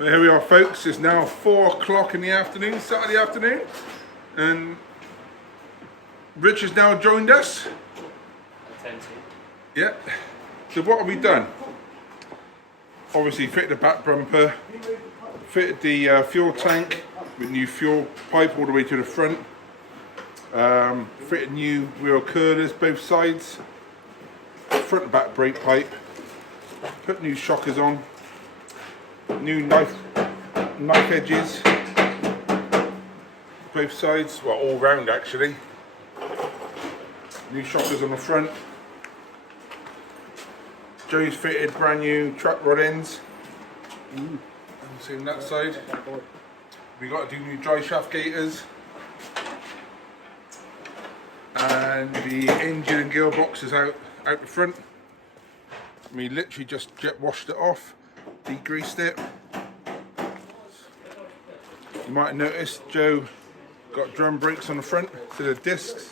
But here we are, folks. It's now 4 o'clock in the afternoon, Saturday afternoon, and Rich has now joined us. Yeah. So what have we done? Obviously fitted the back bumper, fitted the fuel tank with new fuel pipe all the way to the front, fitted new wheel curlers both sides, front and back brake pipe, put new shockers on, new knife edges both sides, well, all round actually, new shockers on the front. Joe's fitted brand new truck rod ends. Same that side. We got to do new dry shaft gaiters, and the engine and gearbox is out the front. We literally just jet washed it off, degreased it. You might have noticed Joe got drum brakes on the front to the discs.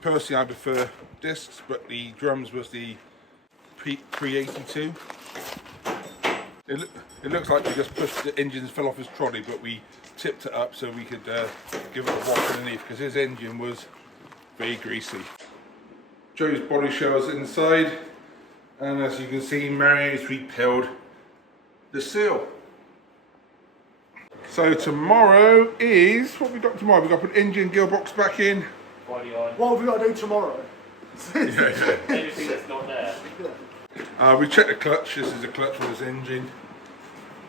Personally, I prefer discs, but the drums was the pre-82. It looks like we just pushed the engines fell off his trolley, but we tipped it up so we could give it a wash underneath, because his engine was very greasy. Joe's body shell's inside, and as you can see, Mario's repealed the seal. So tomorrow is, what have we got tomorrow? We've got to put engine gearbox back in. What have we got to do tomorrow? Anything that's not there. We checked the clutch. This is the clutch for this engine,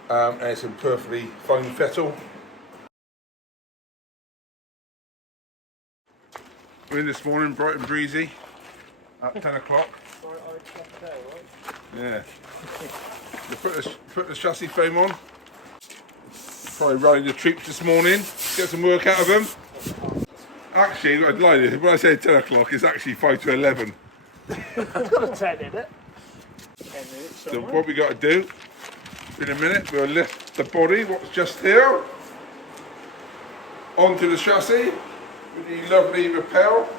and it's in perfectly fine fettle. We're in this morning, bright and breezy, at 10 o'clock. Yeah. We put the chassis foam on. Probably rallied the troops this morning, get some work out of them. Actually, I'd lie to you, when I say 10 o'clock, it's actually 5 to 11. It's got a 10 in it. 10 minutes. So what we got to do, in a minute, we'll lift the body, what's just here, onto the chassis with the lovely rappel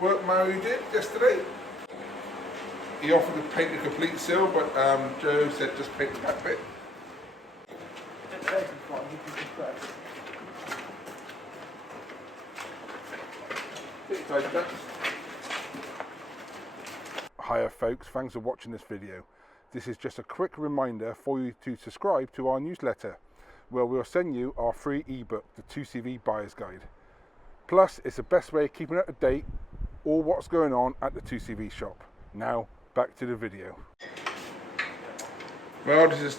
work Mario did yesterday. He offered to paint the complete seal, but Joe said just paint the back bit. Hiya folks, thanks for watching this video. This is just a quick reminder for you to subscribe to our newsletter, where we'll send you our free ebook, the 2CV Buyer's Guide. Plus, it's the best way of keeping up to date all what's going on at the 2CV shop. Now, back to the video. Well, this is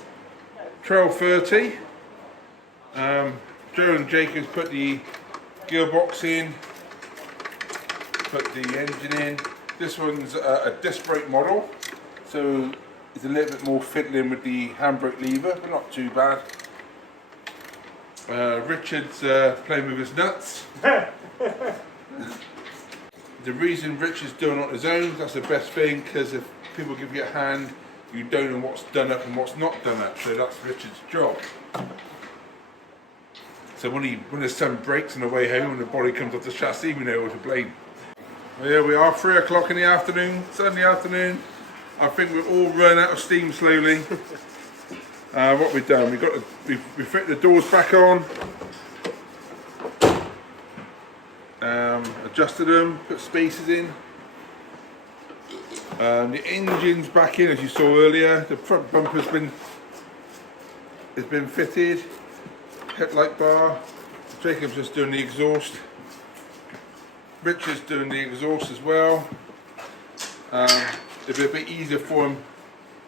Trail 30. Joe and Jacobs put the gearbox in, put the engine in. This one's a disc brake model, so it's a little bit more fiddling with the handbrake lever, but not too bad. Richard's playing with his nuts. The reason Richard's doing it on his own, that's the best thing, because if people give you a hand, you don't know what's done up and what's not done up, so that's Richard's job. So when his son breaks on the way home and the body comes off the chassis, we know who to blame. Well, here we are, 3 o'clock in the afternoon, Sunday afternoon. I think we're all running out of steam slowly. What we've done, we fit the doors back on, adjusted them, put spacers in. The engine's back in, as you saw earlier. The front bumper's been fitted. Headlight bar. Jacob's just doing the exhaust. Richard's doing the exhaust as well. It'd be a bit easier for him.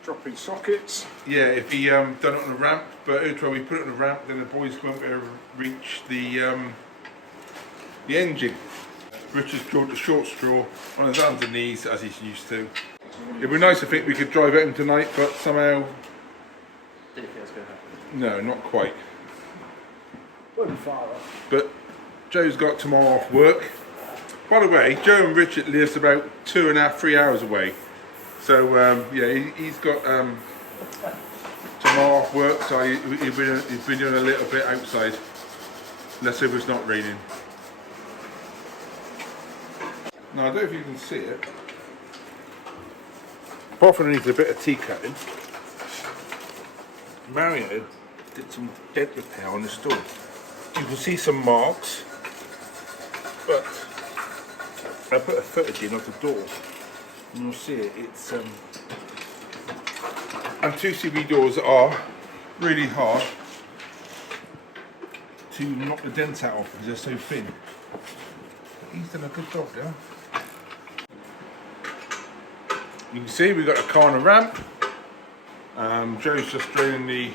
Dropping sockets. Yeah, if he done it on a ramp, but when we put it on a ramp, then the boys won't be able to reach the engine. Richard's drawn the short straw on his hands and knees as he's used to. It'd be nice to think we could drive home tonight, but somehow. Didn't think that's going to happen. No, not quite. Won't be far off. But Joe's got tomorrow off work. By the way, Joe and Richard lives about 2.5, 3 hours away. So yeah, he's got tomorrow off work, so he's been doing a little bit outside. Let's hope it's not raining. Now I don't know if you can see it. Apart from it needs a bit of tea cutting. Mario did some dent repair on the door. You can see some marks, but I put a footage in of the door, and you'll see it. It's and 2CV doors are really hard to knock the dents out of because they're so thin. But he's done a good job there. You can see we've got a car on a ramp. Joe's just draining the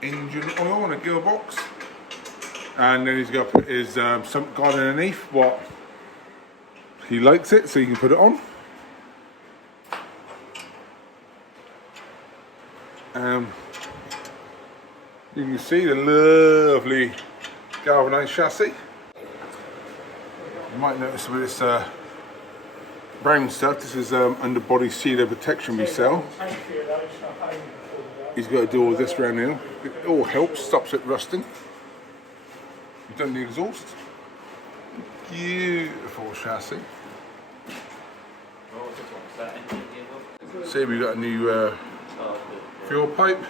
engine oil on a gearbox, and then he's got to put his sump guard underneath. What he likes it, so you can put it on. You can see the lovely galvanised chassis. You might notice with this brown stuff, this is underbody sealer protection we sell. He's got to do all this around here. It all helps, stops it rusting. We've done the exhaust. Beautiful chassis. See, we've got a new fuel pipe.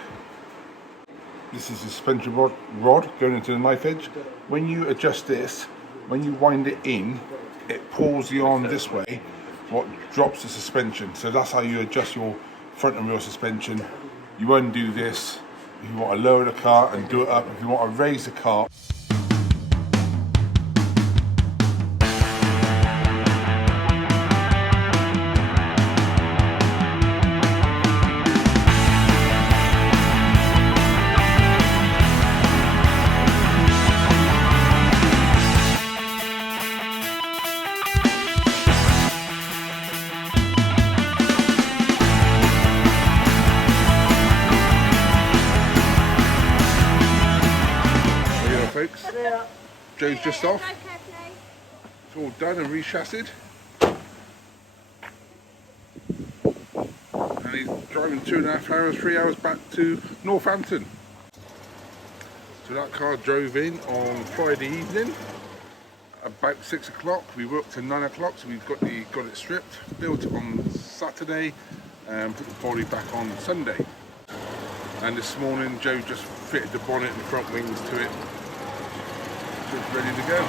This is the suspension rod going into the knife edge. When you adjust this, when you wind it in, it pulls the arm this way, what drops the suspension. So that's how you adjust your front and rear suspension. You undo this if you want to lower the car and do it up. If you want to raise the car. Folks, Joe's just off. It's all done and rechassied, and he's driving 2.5 hours, 3 hours back to Northampton. So that car drove in on Friday evening about 6 o'clock. We worked till 9 o'clock, so we've got it stripped, built it on Saturday, and put the body back on Sunday. And this morning Joe just fitted the bonnet and the front wings to it. It's ready to go.